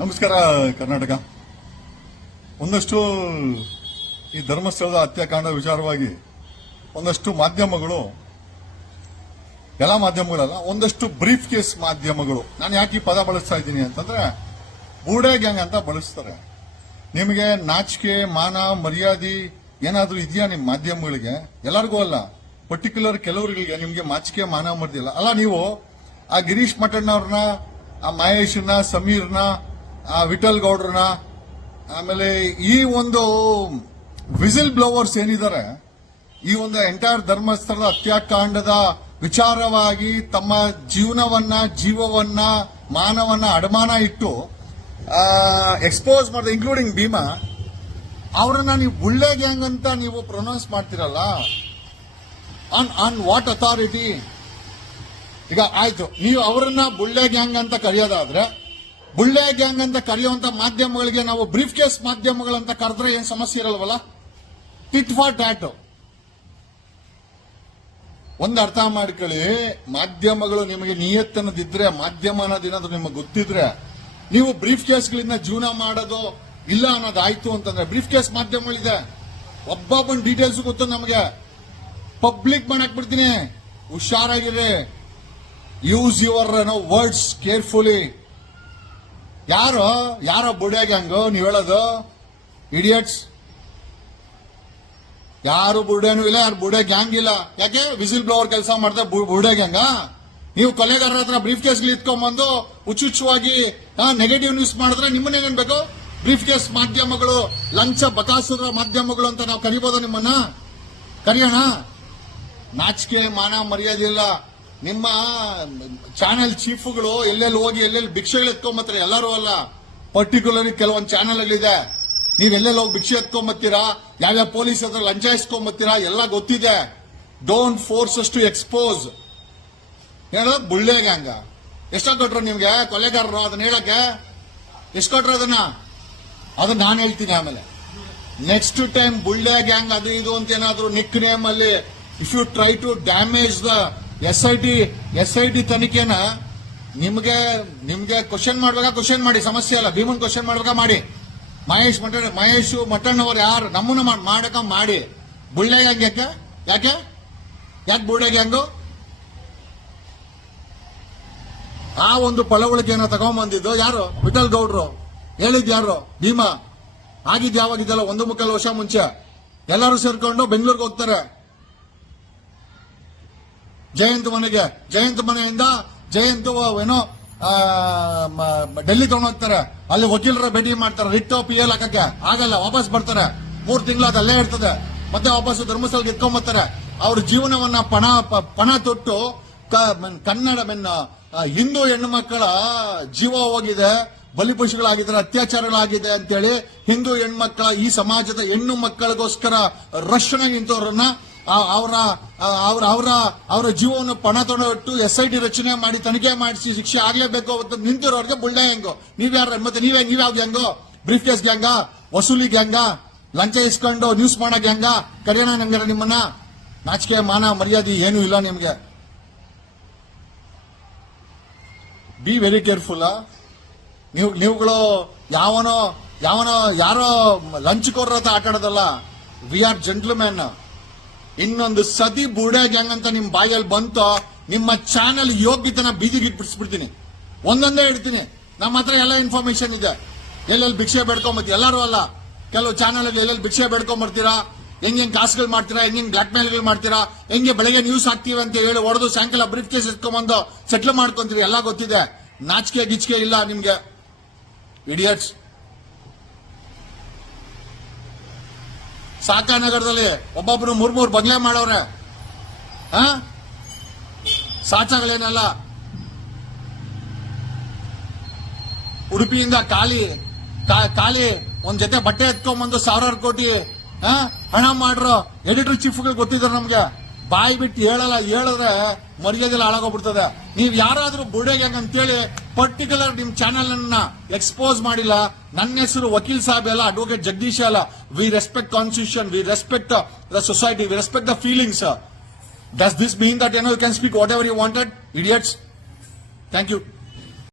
ನಮಸ್ಕಾರ ಕರ್ನಾಟಕ. ಒಂದಷ್ಟು ಈ ಧರ್ಮಸ್ಥಳದ ಹತ್ಯಾಕಾಂಡ ವಿಚಾರವಾಗಿ ಒಂದಷ್ಟು ಮಾಧ್ಯಮಗಳು, ಎಲ್ಲ ಮಾಧ್ಯಮಗಳಲ್ಲ, ಒಂದಷ್ಟು ಬ್ರೀಫ್ ಕೇಸ್ ಮಾಧ್ಯಮಗಳು, ನಾನು ಯಾಕೆ ಈ ಪದ ಬಳಸ್ತಾ ಇದ್ದೀನಿ ಅಂತಂದ್ರೆ ಬೂಡೆ ಗ್ಯಾಂಗ್ ಅಂತ ಬಳಸ್ತಾರೆ. ನಿಮಗೆ ನಾಚಿಕೆ, ಮಾನ, ಮರ್ಯಾದೆ ಏನಾದ್ರೂ ಇದೆಯಾ ನಿಮ್ಮ ಮಾಧ್ಯಮಗಳಿಗೆ? ಎಲ್ಲರಿಗೂ ಅಲ್ಲ, ಪರ್ಟಿಕ್ಯುಲರ್ ಕೆಲವರಿಗೆ ನಿಮ್ಗೆ ಮಾಚಿಕೆ, ಮಾನ, ಮರ್ಯಾದೆ ಅಲ್ಲ. ನೀವು ಆ ಗಿರೀಶ್ ಮಠಣ್ಣವ್ರನ್ನ, ಆ ಮಹೇಶ್ನ, ಸಮೀರ್ನ, ಆ ವಿಠಲ್ ಗೌಡ್ರನ್ನ, ಆಮೇಲೆ ಈ ಒಂದು ವಿಸಿಲ್ ಬ್ಲೋವರ್ಸ್ ಏನಿದ್ದಾರೆ, ಈ ಒಂದು ಎಂಟೈರ್ ಧರ್ಮಸ್ಥಳದ ಹತ್ಯಾಕಾಂಡದ ವಿಚಾರವಾಗಿ ತಮ್ಮ ಜೀವವನ್ನ, ಮಾನವನ್ನ ಅಡಮಾನ ಇಟ್ಟು ಎಕ್ಸ್ಪೋಸ್ ಮಾಡಿದ, ಇನ್ಕ್ಲೂಡಿಂಗ್ ಭೀಮಾ, ಅವರನ್ನ ನೀವು ಬುಳ್ಳೆ ಗ್ಯಾಂಗ್ ಅಂತ ನೀವು ಪ್ರೊನೌನ್ಸ್ ಮಾಡ್ತಿರಲ್ಲ, ಆನ್ ವಾಟ್ ಅಥಾರಿಟಿ? ಈಗ ಆಯ್ತು, ನೀವು ಅವರನ್ನ ಬುಳ್ಳೆ ಗ್ಯಾಂಗ್ ಅಂತ ಕರೆಯೋದಾದ್ರೆ, ಬುಳ್ಳೆ ಗ್ಯಾಂಗ್ ಅಂತ ಕರೆಯುವಂತ ಮಾಧ್ಯಮಗಳಿಗೆ ನಾವು ಬ್ರೀಫ್ ಕೇಸ್ ಮಾಧ್ಯಮಗಳಂತ ಕರೆದ್ರೆ ಏನ್ ಸಮಸ್ಯೆ ಇರಲ್ವಲ್ಲ? Tit for that. ಒಂದು ಅರ್ಥ ಮಾಡ್ಕೊಳ್ಳಿ, ಮಾಧ್ಯಮಗಳು ನಿಮಗೆ ನಿಯತ್ತನ್ನದಿದ್ರೆ, ಮಾಧ್ಯಮ ಅನ್ನೋದೇನಾದ್ರು ನಿಮಗೆ ಗೊತ್ತಿದ್ರೆ, ನೀವು ಬ್ರೀಫ್ ಕೇಸ್ಗಳಿಂದ ಜೀವನ ಮಾಡೋದು ಇಲ್ಲ ಅನ್ನೋದಾಯ್ತು ಅಂತಂದ್ರೆ, ಬ್ರೀಫ್ ಕೇಸ್ ಮಾಧ್ಯಮಗಳಿದೆ, ಒಬ್ಬೊಬ್ಬನ ಡೀಟೇಲ್ಸ್ ಗೊತ್ತು ನಮಗೆ, ಪಬ್ಲಿಕ್ ಮಾಡಕ್ ಬಿಡ್ತೀನಿ. ಹುಷಾರಾಗಿರಿ, ಯೂಸ್ ಯುವರ್ ವರ್ಡ್ಸ್ ಕೇರ್ಫುಲಿ. ಯಾರೋ ಬುಡೆ ಗ್ಯಾಂಗು ನೀವು ಹೇಳೋದು? ಇಡಿಯಟ್ಸ್. ಯಾರು ಬುಡೆನೂ ಇಲ್ಲ, ಯಾರು ಬುಡೆ ಗ್ಯಾಂಗ್ ಇಲ್ಲ. ಯಾಕೆ? ವಿಸಿಲ್ ಬ್ಲೋವರ್ ಕೆಲಸ ಮಾಡ್ತಾರೆ ಬುಡೆ ಗ್ಯಾಂಗ. ನೀವು ಕೊಲೆಗಾರರ ಹತ್ರ ಬ್ರೀಫ್ ಕೇಸ್ಗಳು ಇಟ್ಕೊಂಡ್ಬಂದು ಹುಚ್ಚುಚ್ಚುವಾಗಿ ನೆಗೆಟಿವ್ ನ್ಯೂಸ್ ಮಾಡಿದ್ರೆ ನಿಮ್ಮನ್ನೇನೇನ್ ಬೇಕು? ಬ್ರೀಫ್ ಕೇಸ್ ಮಾಧ್ಯಮಗಳು, ಲಂಚ ಬಕಾಸುರ ಮಾಧ್ಯಮಗಳು ಅಂತ ನಾವು ಕರಿಬೋದ? ನಿಮ್ಮನ್ನ ಕರೆಯೋಣ? ನಾಚಿಕೆ, ಮಾನ, ಮರ್ಯಾದೆ ಇಲ್ಲ. ನಿಮ್ಮ ಚಾನೆಲ್ ಚೀಫ್ಗಳು ಎಲ್ಲೆಲ್ಲಿ ಹೋಗಿ ಎಲ್ಲೆಲ್ಲಿ ಭಿಕ್ಷೆಗಳು ಎತ್ಕೊಂಬತ್ತಾರೆ. ಎಲ್ಲರೂ ಅಲ್ಲ, ಪರ್ಟಿಕ್ಯುಲರ್ಲಿ ಕೆಲವೊಂದು ಚಾನೆಲ್ಗಳಿದೆ. ನೀವು ಎಲ್ಲೆಲ್ಲಿ ಹೋಗಿ ಭಿಕ್ಷೆ ಎತ್ಕೊಂಬತ್ತೀರಾ, ಯಾವ್ಯಾವ ಪೊಲೀಸ್ ಹತ್ರ ಲಂಚ ಇಸ್ಕೊಂಬತ್ತೀರಾ, ಎಲ್ಲ ಗೊತ್ತಿದೆ. Don't force us to expose. ಹೇಳೋದು ಬುಳ್ಳೆ ಗ್ಯಾಂಗ. ಎಷ್ಟೋ ಕೊಟ್ರು ನಿಮ್ಗೆ ಕೊಲೆಗಾರರು? ಅದನ್ನ ಹೇಳಕ್ಕೆ ಎಷ್ಟು ಕೊಟ್ರು? ಅದನ್ನ ನಾನು ಹೇಳ್ತೀನಿ ಆಮೇಲೆ. ನೆಕ್ಸ್ಟ್ ಟೈಮ್ ಬುಳ್ಳೆ ಗ್ಯಾಂಗ್ ಅದು ಇದು ಅಂತ ಏನಾದ್ರು ನಿಕ್ ನೇಮ್ ಅಲ್ಲಿ if you try to damage the SIT ತನಿಖೆನ, ನಿಮ್ಗೆ ಕ್ವಶನ್ ಮಾಡ್ಬೇಕಾ ಕ್ವಶನ್ ಮಾಡಿ, ಸಮಸ್ಯೆ ಅಲ್ಲ. ಭೀಮನ್ ಕ್ವಶನ್ ಮಾಡ್ಬೇಕಾ ಮಾಡಿ. ಮಹೇಶ್ ಮಠಣ್ಣವರು ಯಾರು ನಮ್ಮನ್ನ ಮಾಡಕ ಮಾಡಿ. ಬುಳ್ಳೆ ಗ್ಯಾಂಗ್ ಯಾಕೆ ಬುಳ್ಳೆ ಗ್ಯಾಂಗು? ಆ ಒಂದು ಪಳವಳಿಕೆಯನ್ನು ತಗೊಂಡ್ಬಂದಿದ್ದು ಯಾರು? ವಿಠಲ್ ಗೌಡ್ರು. ಹೇಳಿದ್ ಯಾರು? ಭೀಮಾ. ಆಗಿದ್ ಯಾವಾಗಿದ್ದಲ್ಲ, 1.25 ವರ್ಷ ಮುಂಚೆ. ಎಲ್ಲರೂ ಸೇರ್ಕೊಂಡು ಬೆಂಗಳೂರಿಗೆ ಹೋಗ್ತಾರೆ ಜಯಂತ್ ಮನೆಗೆ. ಜಯಂತ್ ಮನೆಯಿಂದ ಏನೋ ಡೆಲ್ಲಿ ತಗೊಂಡೋಗ್ತಾರೆ. ಅಲ್ಲಿ ವಕೀಲರ ಭೇಟಿ ಮಾಡ್ತಾರೆ, ರಿಟ್ PL ಹಾಕಕ್ಕೆ ಆಗಲ್ಲ, ವಾಪಸ್ ಬರ್ತಾರೆ. 3 ತಿಂಗಳು ಅದಲ್ಲೇ ಇರ್ತದೆ. ಮತ್ತೆ ವಾಪಸ್ ಧರ್ಮಸ್ಥಳಕ್ಕೆ ಇಟ್ಕೊಂಡ್ಬರ್ತಾರೆ. ಅವ್ರ ಜೀವನವನ್ನ ಪಣ ತೊಟ್ಟು ಕನ್ನಡ ಹಿಂದೂ ಹೆಣ್ಣು ಮಕ್ಕಳ ಜೀವ ಹೋಗಿದೆ, ಬಲಿಪಶುಗಳಾಗಿದ್ದಾರೆ, ಅತ್ಯಾಚಾರಗಳಾಗಿದೆ ಅಂತೇಳಿ ಹಿಂದೂ ಹೆಣ್ಮಕ್ಕಳ, ಈ ಸಮಾಜದ ಹೆಣ್ಣು ಮಕ್ಕಳಿಗೋಸ್ಕರ ರಕ್ಷಣೆ ನಿಂತವ್ರನ್ನ ಅವರ ಜೀವವನ್ನು ಪಣ ತೊಡೊಟ್ಟು SIT ರಚನೆ ಮಾಡಿ ತನಿಖೆ ಮಾಡಿಸಿ ಶಿಕ್ಷೆ ಆಗ್ಲೇಬೇಕು ಅಂತ ನಿಂತಿರೋರಿಗೆ ಬುಳ್ಳೆ ಗ್ಯಾಂಗು. ನೀವ್ಯಾರ? ಮತ್ತೆ ನೀವ್ಯಾವ ಗ್ಯಾಂಗು? ಬ್ರೀಫ್ ಕೇಸ್ ಗ್ಯಾಂಗ? ವಸೂಲಿ ಗ್ಯಾಂಗ? ಲಂಚ ಇಸ್ಕೊಂಡು ನ್ಯೂಸ್ ಮಾಡೋ ಗ್ಯಾಂಗ? ಕರೆಯೋಣ ನಂಗಾರ ನಿಮ್ಮನ್ನ? ನಾಚಿಕೆ, ಮಾನ, ಮರ್ಯಾದೆ ಏನೂ ಇಲ್ಲ ನಿಮ್ಗೆ. Be very careful. ನೀವುಗಳು ಯಾರೋ ಲಂಚ್ಕೋರ್ರ ಹತ್ರ ಆಟ ಆಡೋದಲ್ಲ. We are gentleman. ಇನ್ನೊಂದು ಸತಿ ಬೂಡೆ ಗ್ಯಾಂಗ್ ಅಂತ ನಿಮ್ ಬಾಯಲ್ಲಿ ಬಂತೋ, ನಿಮ್ಮ ಚಾನೆಲ್ ಯೋಗ್ಯತನ ಬೀದಿಗೆ ಇಟ್ಬಿಡ್ಸ್ಬಿಡ್ತೀನಿ. ಒಂದೊಂದೇ ಇಡ್ತೀನಿ. ನಮ್ಮ ಹತ್ರ ಎಲ್ಲ ಇನ್ಫಾರ್ಮೇಶನ್ ಇದೆ. ಎಲ್ಲೆಲ್ಲಿ ಭಿಕ್ಷೆ ಬೇಡ್ಕೊಂಬತ್ತೀವಿ. ಎಲ್ಲರೂ ಅಲ್ಲ, ಕೆಲವು ಚಾನೆಲ್ ಎಲ್ಲೆಲ್ಲಿ ಭಿಕ್ಷೆ ಬೇಡ್ಕೊಂಬರ್ತೀರಾ, ಹೆಂಗೆ ಕಾಸುಗಳು ಮಾಡ್ತೀರಾ, ಹೆಂಗೆ ಬ್ಲಾಕ್ ಮೇಲ್ಗಳು ಮಾಡ್ತೀರಾ, ಹೆಂಗೆ ಬೆಳಗ್ಗೆ ನ್ಯೂಸ್ ಹಾಕ್ತೀವಿ ಅಂತ ಹೇಳಿ ಹೊಡೆದು ಸಾಯಂಕಾಲ ಬ್ರೀಫ್ ಕೇಸ್ ಎತ್ಕೊಂಡ್ಬಂದು ಸೆಟ್ಲ್ ಮಾಡ್ಕೊಂತೀವಿ. ಎಲ್ಲ ಗೊತ್ತಿದೆ. ನಾಚಿಕೆ ಗಿಚ್ಕೆ ಇಲ್ಲ ನಿಮ್ಗೆ, ಇಡಿಯಟ್ಸ್. ಸಾಕಾನಗರದಲ್ಲಿ ಒಬ್ಬೊಬ್ರು 3 ಬಂಗ್ಲೆ ಮಾಡವ್ರೆ. ಸಾಚಾಗಳೇನಲ್ಲ. ಉಡುಪಿಯಿಂದ ಖಾಲಿ ಒಂದ್ ಜೊತೆ ಬಟ್ಟೆ ಎತ್ಕೊಂಡ್ಬಂದು 1000 ಕೋಟಿ ಹಣ ಮಾಡ್ರು ಎಡಿಟರ್ ಚೀಫ್ಗಳು ಗೊತ್ತಿದ್ದಾರೆ ನಮ್ಗೆ. ಬಾಯಿ ಬಿಟ್ಟು ಹೇಳಿದ್ರೆ ಮರ್ಯಾದೆಲ್ಲ ಹಾಳಾಗೋಗ್ಬಿಡ್ತದೆ. ನೀವ್ ಯಾರಾದ್ರೂ ಬುಡೆ ಗ್ಯಾಂಗ್ ಅಂತೇಳಿ ಪರ್ಟಿಕ್ಯುಲರ್ ನಿಮ್ ಚಾನೆಲ್ ಅನ್ನ ಎಕ್ಸ್ಪೋಸ್ ಮಾಡಿಲ್ಲ. ನನ್ನ ಹೆಸರು ವಕೀಲ್ ಸಾಹೇಬ್ ಅಲ್ಲ, ಅಡ್ವೊಕೇಟ್ ಜಗದೀಶ್ ಅಲ್ಲ. We respect constitution, we respect the society, we respect the feelings. Does this mean that you can speak whatever you wanted? Idiots. Thank you.